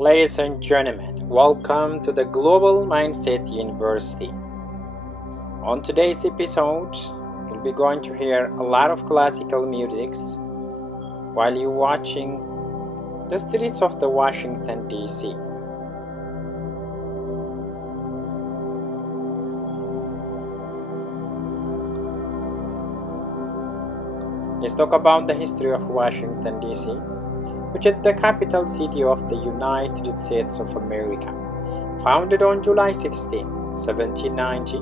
Ladies and gentlemen, welcome to the Global Mindset University. On today's episode, you'll be going to hear a lot of classical music while you're watching the streets of the Washington D.C. Let's talk about the history of Washington D.C., which is the capital city of the United States of America. Founded on July 16, 1790,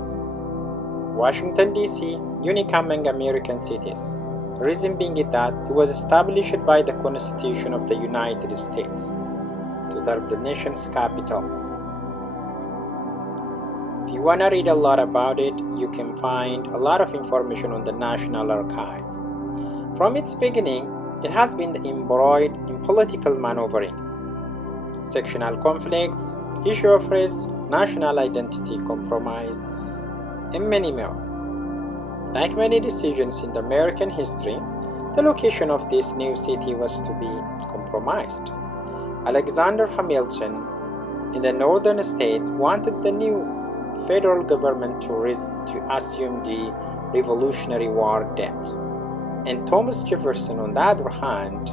Washington D.C., unique among American cities. The reason being is that it was established by the Constitution of the United States to serve the nation's capital. If you want to read a lot about it, you can find a lot of information on the National Archive. From its beginning, it has been embroiled in political maneuvering, sectional conflicts, issue of race, national identity compromise, and many more. Like many decisions in American history, the location of this new city was to be compromised. Alexander Hamilton in the northern state wanted the new federal government to assume the Revolutionary War debt. And Thomas Jefferson, on the other hand,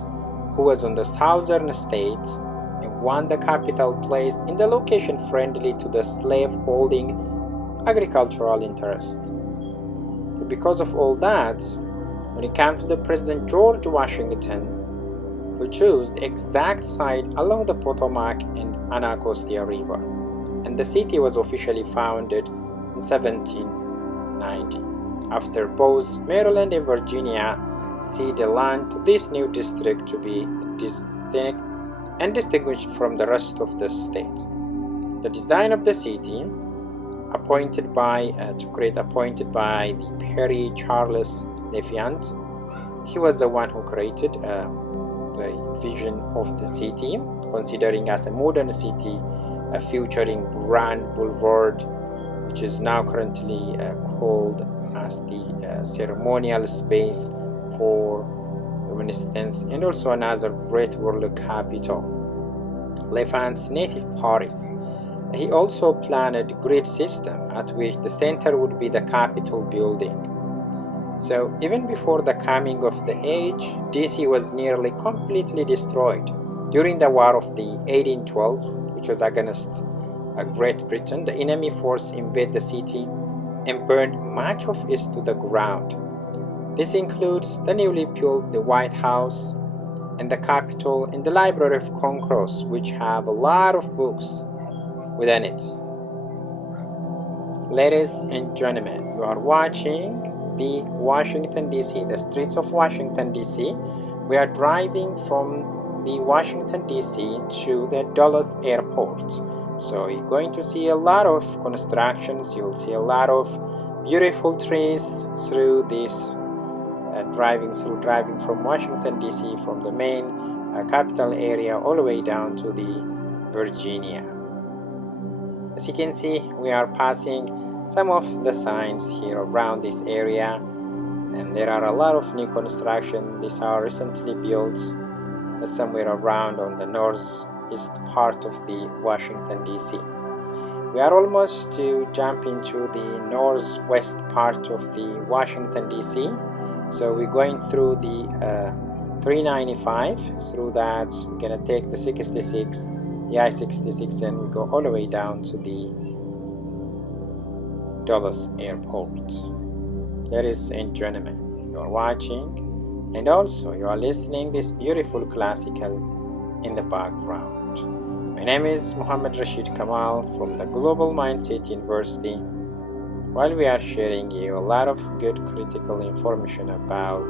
who was on the southern state and won the capital place in the location friendly to the slave-holding agricultural interest. So because of all that, when it came to the President George Washington, who chose the exact site along the Potomac and Anacostia River, and the city was officially founded in 1790. After both Maryland and Virginia ceded land to this new district to be distinct and distinguished from the rest of the state. The design of the city, appointed by the Pierre Charles L'Enfant, he was the one who created the vision of the city, considering as a modern city, featuring grand boulevard, which is now currently called as the ceremonial space for reminiscence, and also another great world capital, L'Enfant's native Paris. He also planned a grid system at which the center would be the Capitol building. So even before the coming of the age, DC was nearly completely destroyed. During the War of the 1812, which was against Great Britain, the enemy force invaded the city and burned much of it to the ground. This includes the newly built the White House and the Capitol and the Library of Congress, which have a lot of books within it. Ladies and gentlemen, you are watching the Washington D.C., the streets of Washington D.C. We are driving from the Washington D.C. to the Dulles Airport. So you're going to see a lot of constructions, you'll see a lot of beautiful trees through this driving from Washington D.C., from the main capital area all the way down to the Virginia. As you can see, we are passing some of the signs here around this area, and there are a lot of new construction. These are recently built somewhere around on the northeast part of the Washington D.C. We are almost to jump into the northwest part of the Washington D.C. So we're going through the 395. Through that, we're gonna take the 66, the I-66, and we go all the way down to the Dulles Airport. Ladies and gentlemen, you are watching, and also you are listening this beautiful classical in the background. My name is Muhammad Rashid Kamal from the Global Mindset University, while we are sharing you a lot of good critical information about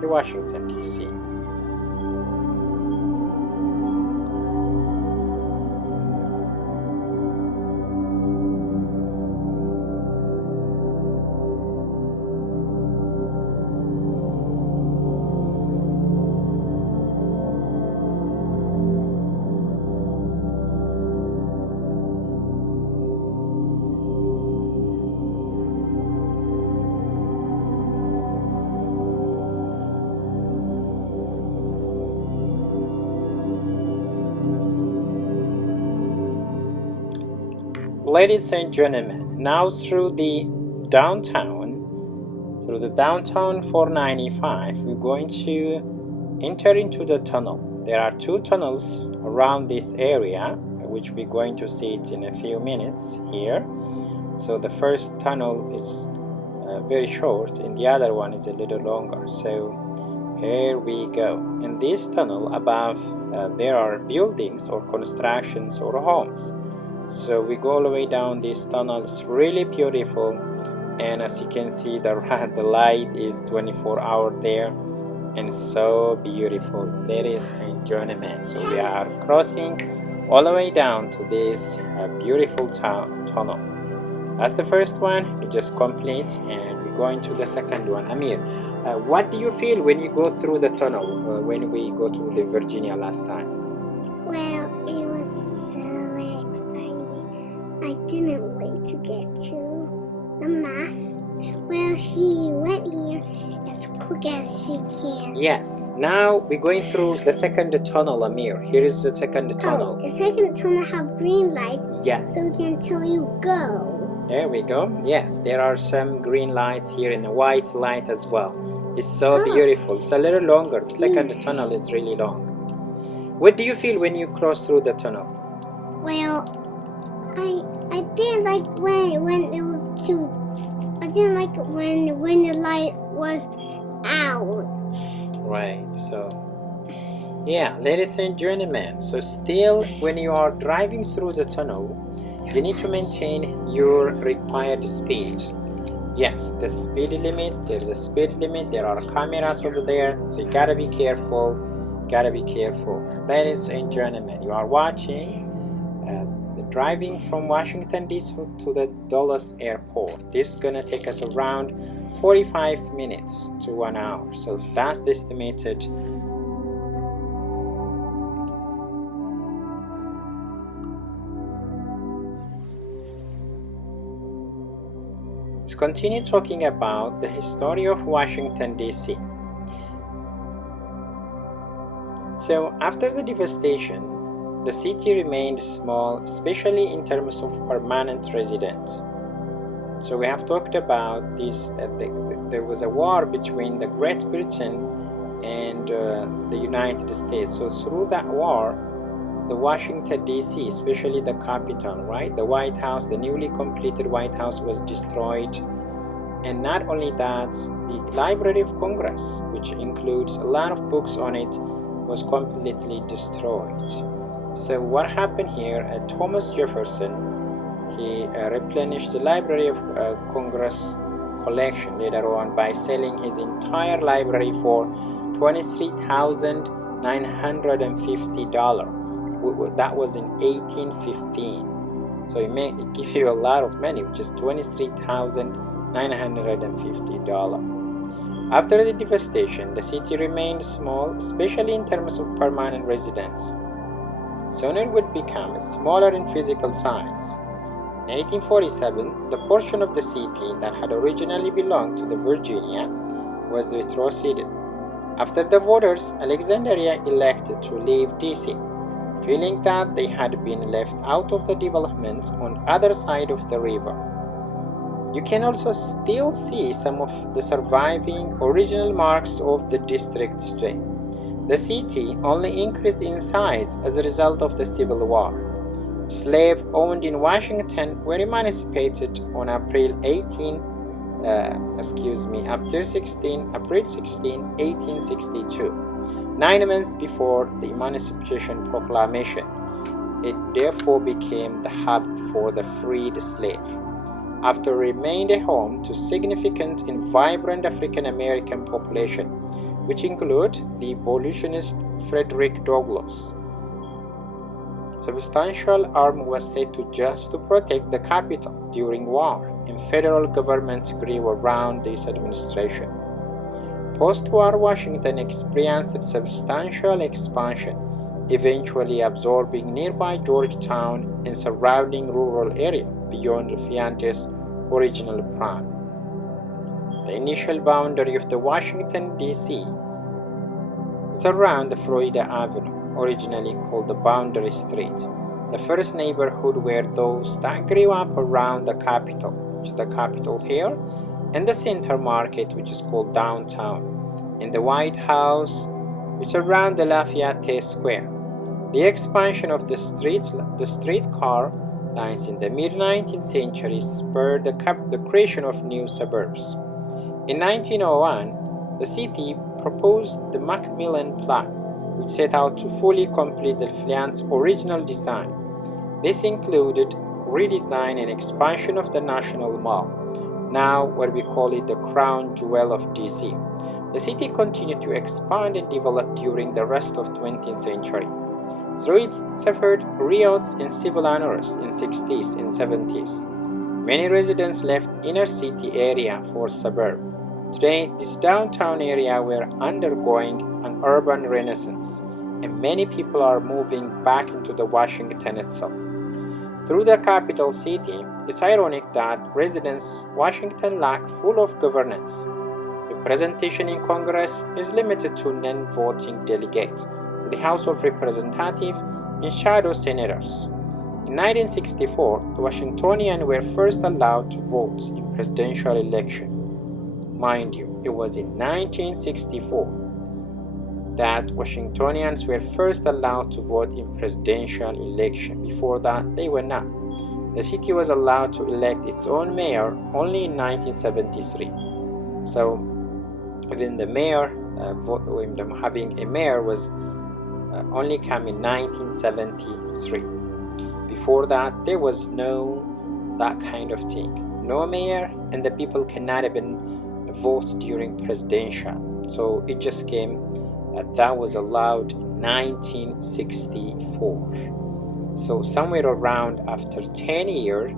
the Washington D.C. ladies and gentlemen, now through the downtown 495, we're going to enter into the tunnel. There are two tunnels around this area, which we're going to see it in a few minutes here. So the first tunnel is very short and the other one is a little longer. So here we go. In this tunnel above there are buildings or constructions or homes. So we go all the way down this tunnel. It's really beautiful, and as you can see, the light is 24-hour there, and so beautiful, ladies and gentlemen. So we are crossing all the way down to this beautiful tunnel. That's the first one. We just complete, and we're going to the second one. Amir, what do you feel when you go through the tunnel when we go to the Virginia last time? Well, it was so exciting. I didn't wait to get to Mama. Well, she went here as quick as she can. Yes. Now we're going through the second tunnel, Amir. Here is the second tunnel. Oh, the second tunnel have green lights. Yes. So we can tell you go. There we go. Yes, there are some green lights here and a white light as well. It's so beautiful. It's a little longer. The second tunnel is really long. What do you feel when you cross through the tunnel? Well, I didn't like when it was too. I didn't like it when the light was out. Right. So, yeah, ladies and gentlemen. So still, when you are driving through the tunnel, you need to maintain your required speed. Yes, the speed limit. There's a speed limit. There are cameras over there, so you gotta be careful. Ladies and gentlemen, you are watching the driving from Washington D.C. to the Dulles airport. This is gonna take us around 45 minutes to 1 hour. So that's the estimated. Let's continue talking about the history of Washington D.C. So after the devastation, the city remained small, especially in terms of permanent residents. So we have talked about this, that there was a war between the Great Britain and the United States. So through that war, the Washington D.C., especially the Capitol, right? The White House, the newly completed White House was destroyed. And not only that, the Library of Congress, which includes a lot of books on it, was completely destroyed. So what happened here, Thomas Jefferson, he replenished the Library of Congress collection later on by selling his entire library for $23,950. That was in 1815. So it may give you a lot of money, which is $23,950. After the devastation, the city remained small, especially in terms of permanent residents. Soon it would become smaller in physical size. In 1847, the portion of the city that had originally belonged to the Virginia was retroceded. After the voters, Alexandria elected to leave D.C., feeling that they had been left out of the development on other side of the river. You can also still see some of the surviving original marks of the district today. The city only increased in size as a result of the Civil War. Slaves owned in Washington were emancipated on April 16, 1862, 9 months before the Emancipation Proclamation. It therefore became the hub for the freed slave. After remained a home to significant and vibrant African American population, which include the abolitionist Frederick Douglass. Substantial arm was set to just to protect the capital during war, and federal government grew around this administration. Post-war Washington experienced substantial expansion, eventually absorbing nearby Georgetown and surrounding rural area beyond Lafayette's original plan. The initial boundary of the Washington, D.C. is around the Florida Avenue, originally called the Boundary Street, The first neighborhood were those that grew up around the Capitol, which is the Capitol here, and the Center Market, which is called downtown, and the White House, which is around the Lafayette Square. The expansion of the streetcar lines in the mid-19th century spurred the creation of new suburbs. In 1901, the city proposed the Macmillan Plan, which set out to fully complete the Fleet's original design. This included redesign and expansion of the National Mall, now what we call it the crown jewel of D.C. The city continued to expand and develop during the rest of the 20th century. So it suffered riots and civil unrest in 60s and 70s. Many residents left inner city area for suburb. Today, this downtown area were undergoing an urban renaissance, and many people are moving back into the Washington itself. Through the capital city, it's ironic that residents Washington lack full of governance. Representation in Congress is limited to non-voting delegates, the House of Representatives and shadow senators. In 1964, the Washingtonians were first allowed to vote in presidential election. Mind you, it was in 1964 that Washingtonians were first allowed to vote in presidential election. Before that, they were not. The city was allowed to elect its own mayor only in 1973. So, even the mayor, having a mayor was only come in 1973. Before that, there was no that kind of thing. No mayor, and the people cannot even vote during presidential. So it just came. That was allowed in 1964. So somewhere around after 10 years,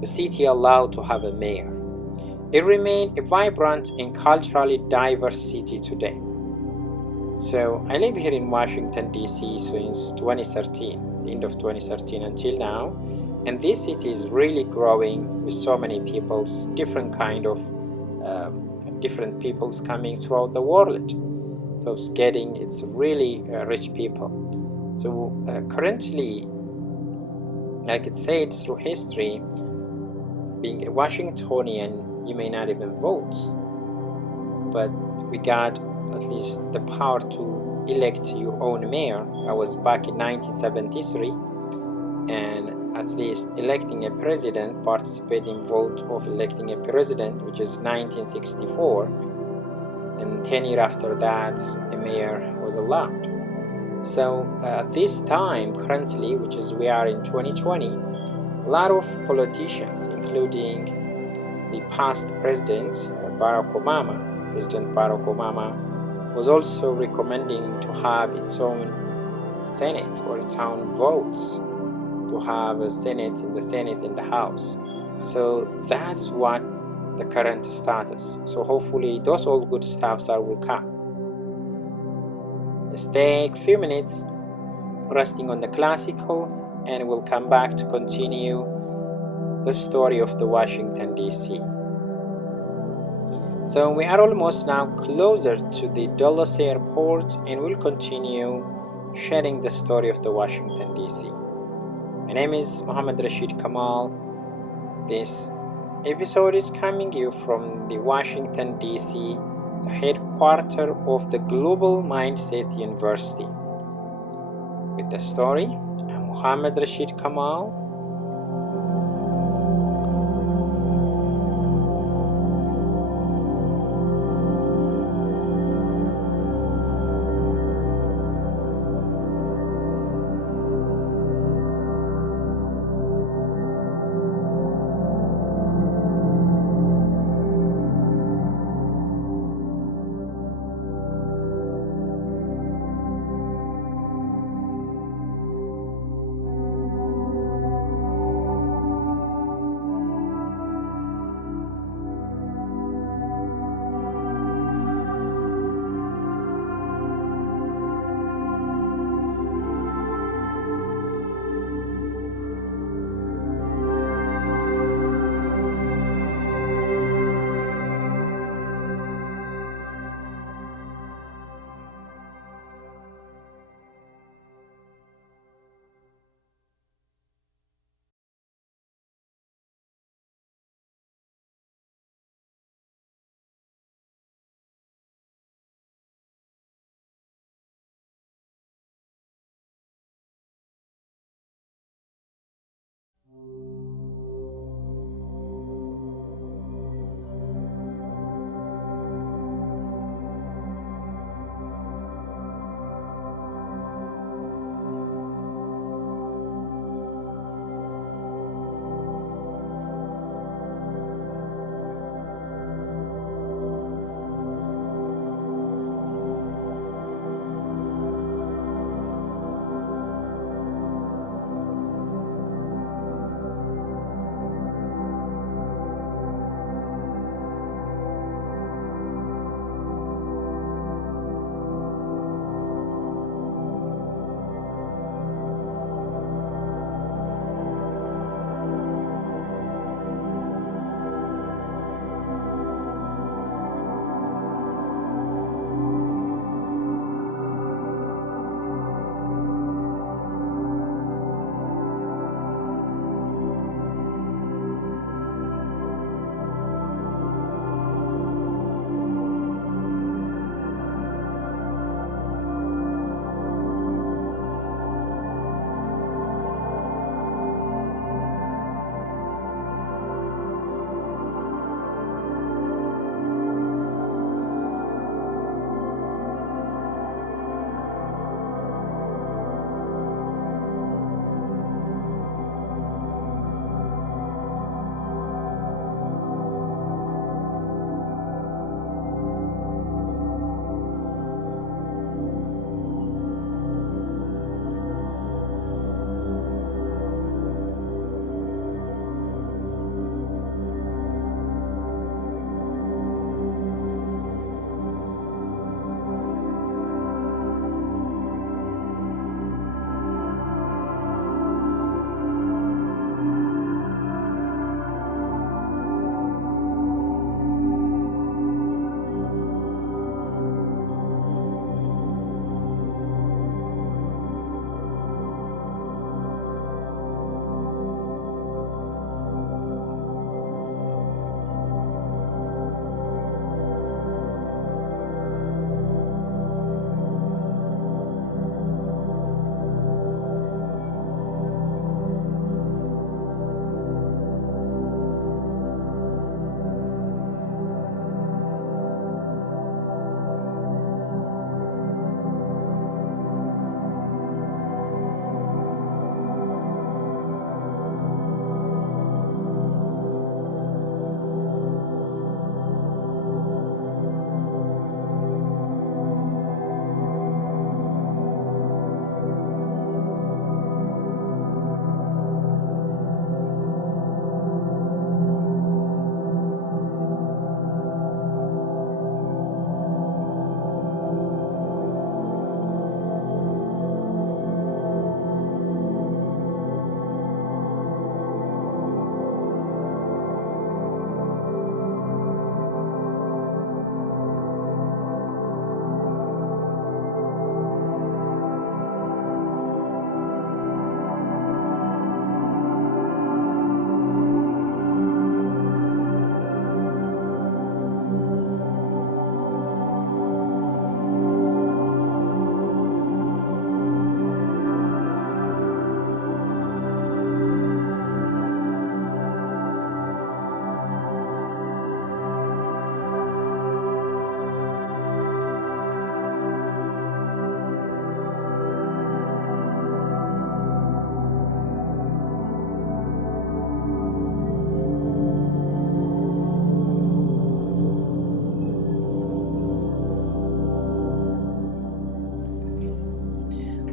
the city allowed to have a mayor. It remained a vibrant and culturally diverse city today. So I live here in Washington D.C. since 2013, end of 2013 until now, and this city is really growing with so many peoples, different peoples coming throughout the world. So it's really rich people. So currently, like it said, through history, being a Washingtonian, you may not even vote, but we got at least the power to elect your own mayor. That was back in 1973, and at least electing a president, participating vote of electing a president, which is 1964, and 10 years after that, a mayor was allowed. So at this time, currently, which is we are in 2020, a lot of politicians, including the past president, President Barack Obama, was also recommending to have its own Senate or its own votes, to have a Senate in the House. So that's what the current status. So hopefully those all good stuffs will come. Let's take a few minutes resting on the classical, and we'll come back to continue the story of the Washington D.C. So we are almost now closer to the Dulles Airport, and we'll continue sharing the story of the Washington D.C. My name is Muhammad Rashid Kamal. This episode is coming you from the Washington D.C., the headquarters of the Global Mindset University. With the story, I'm Muhammad Rashid Kamal.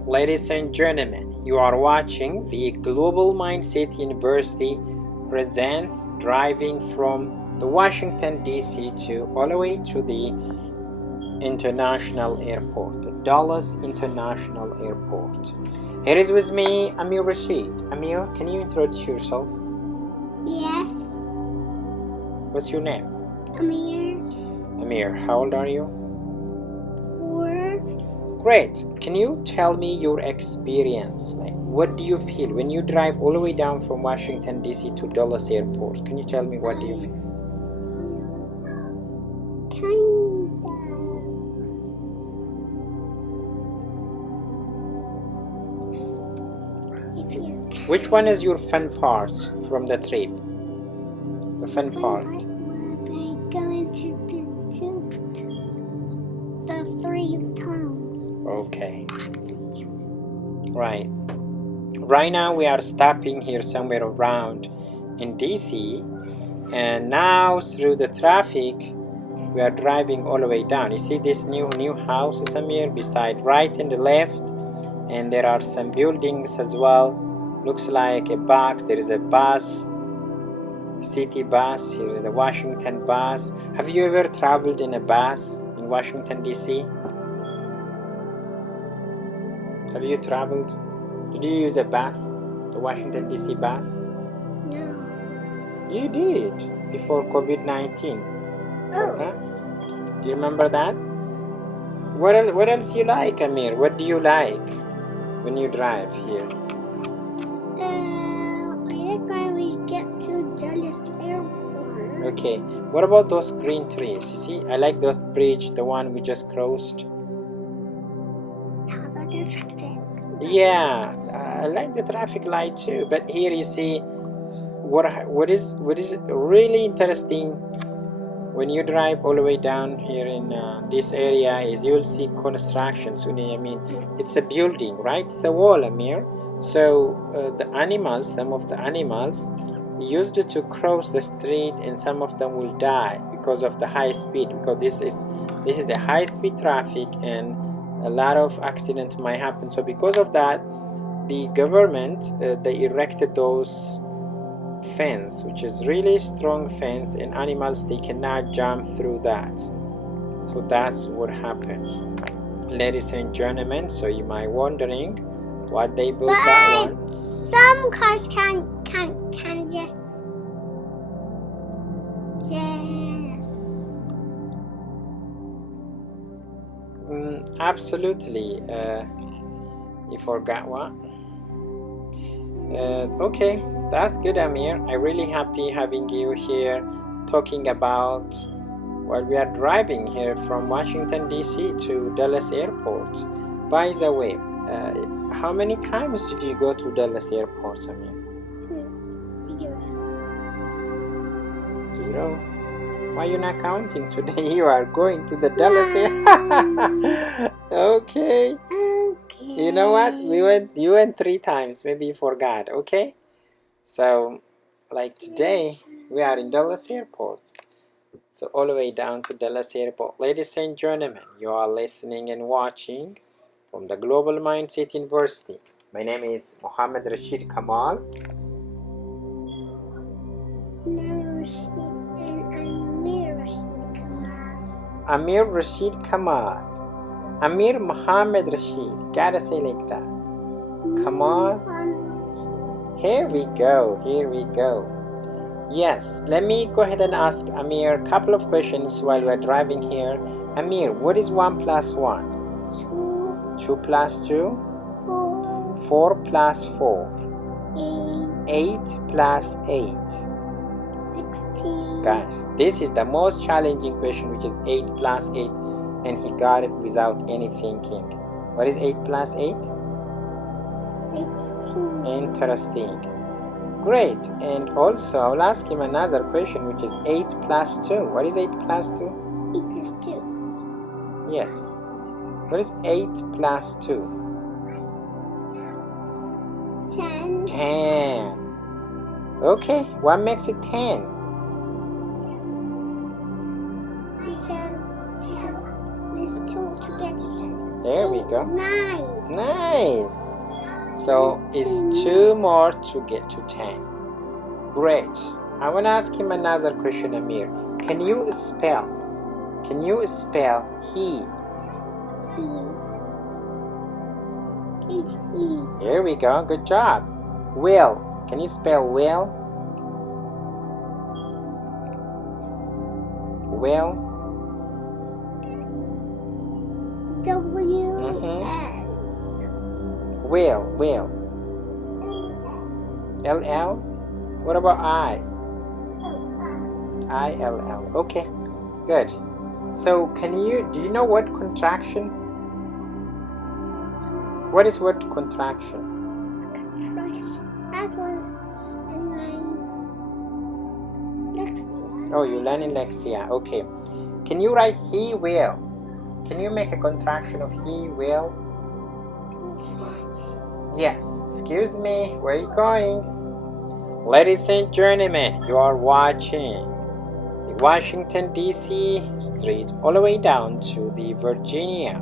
Ladies and gentlemen, you are watching the Global Mindset University presents driving from the Washington D.C. to all the way to the international airport, the Dallas International Airport. Here is with me Amir Rashid. Amir, can you introduce yourself? Yes. What's your name? Amir. Amir, how old are you? 4. Great. Can you tell me your experience? Like, what do you feel when you drive all the way down from Washington D.C. to Dallas Airport? Can you tell me what do you feel? Which one is your fun part from the trip? The fun part. Was going to the 3 towns. Okay. Right. Right now we are stopping here somewhere around in DC, and now through the traffic we are driving all the way down. You see this new house, Samir, beside right and the left, and there are some buildings as well. Looks like a box. There is a bus, city bus. Here is the Washington bus. Have you ever traveled in a bus in Washington DC? Have you traveled? Did you use a bus, the Washington DC bus? No. You did before COVID-19. Oh. Okay. Do you remember that? What else you like, Amir? What do you like when you drive here? I like when we get to Dallas Airport. Okay. What about those green trees? You see, I like those bridge, the one we just crossed. How about the traffic? Yeah, I like the traffic light too. But here you see, what is really interesting when you drive all the way down here in this area is you'll see construction. So I mean, it's a building, right? It's the wall, Amir. So the animals, some of the animals used to cross the street, and some of them will die because of the high speed. Because this is a high speed traffic, and a lot of accidents might happen. So because of that, the government they erected those fence, which is really strong fence, and animals they cannot jump through that. So that's what happened, ladies and gentlemen. So you might wondering what they built that one. Some cars can just Absolutely. You forgot what? Okay, that's good, Amir. I'm really happy having you here talking about while we are driving here from Washington D.C. to Dallas Airport. By the way, how many times did you go to Dallas Airport, Amir? 0. Why are you not counting today? You are going to the Dallas Airport. Okay. You know what? You went 3 times. Maybe you forgot. Okay. So, like today, we are in Dallas Airport. So all the way down to Dallas Airport. Ladies and gentlemen, you are listening and watching from the Global Mindset University. My name is Mohammed Rashid Kamal. Amir Rashid Kamal. Amir Mohammed Rashid. Gotta say like that. Come on. Here we go. Yes, let me go ahead and ask Amir a couple of questions while we're driving here. Amir, what is 1 plus 1? 2. 2 plus 2? 4. 4 plus 4? 8. 8 plus 8? 16. Guys, this is the most challenging question, which is 8 plus 8, and he got it without any thinking. What is 8 plus 8? 16. Interesting. Great. And also I'll ask him another question, which is 8 plus 2. What is 8 plus 2? Equals 2. Yes. What is 8 plus 2? 10. 10. Okay, what makes it 10? Because there's 2 to get to 10. There we go. 9. Nice. So it's 2 more to get to 10. Great. I want to ask him another question, Amir. Can you spell he? H-E. Here we go. Good job. Will. Can you spell will? Will. W-L. Will. L-L. What about I? I-L-L. Okay. Good. So do you know word contraction? What is word contraction? That's what's in my lexia. Oh, you learn in Lexia. Okay. Can you write he will? Can you make a contraction of he will? Yes. Excuse me. Where are you going? Ladies and gentlemen, you are watching the Washington D.C. street all the way down to the Virginia.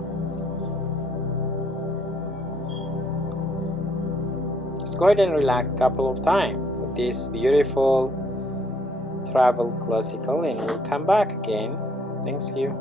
Just go ahead and relax a couple of times with this beautiful travel classical, and we'll come back again. Thanks you.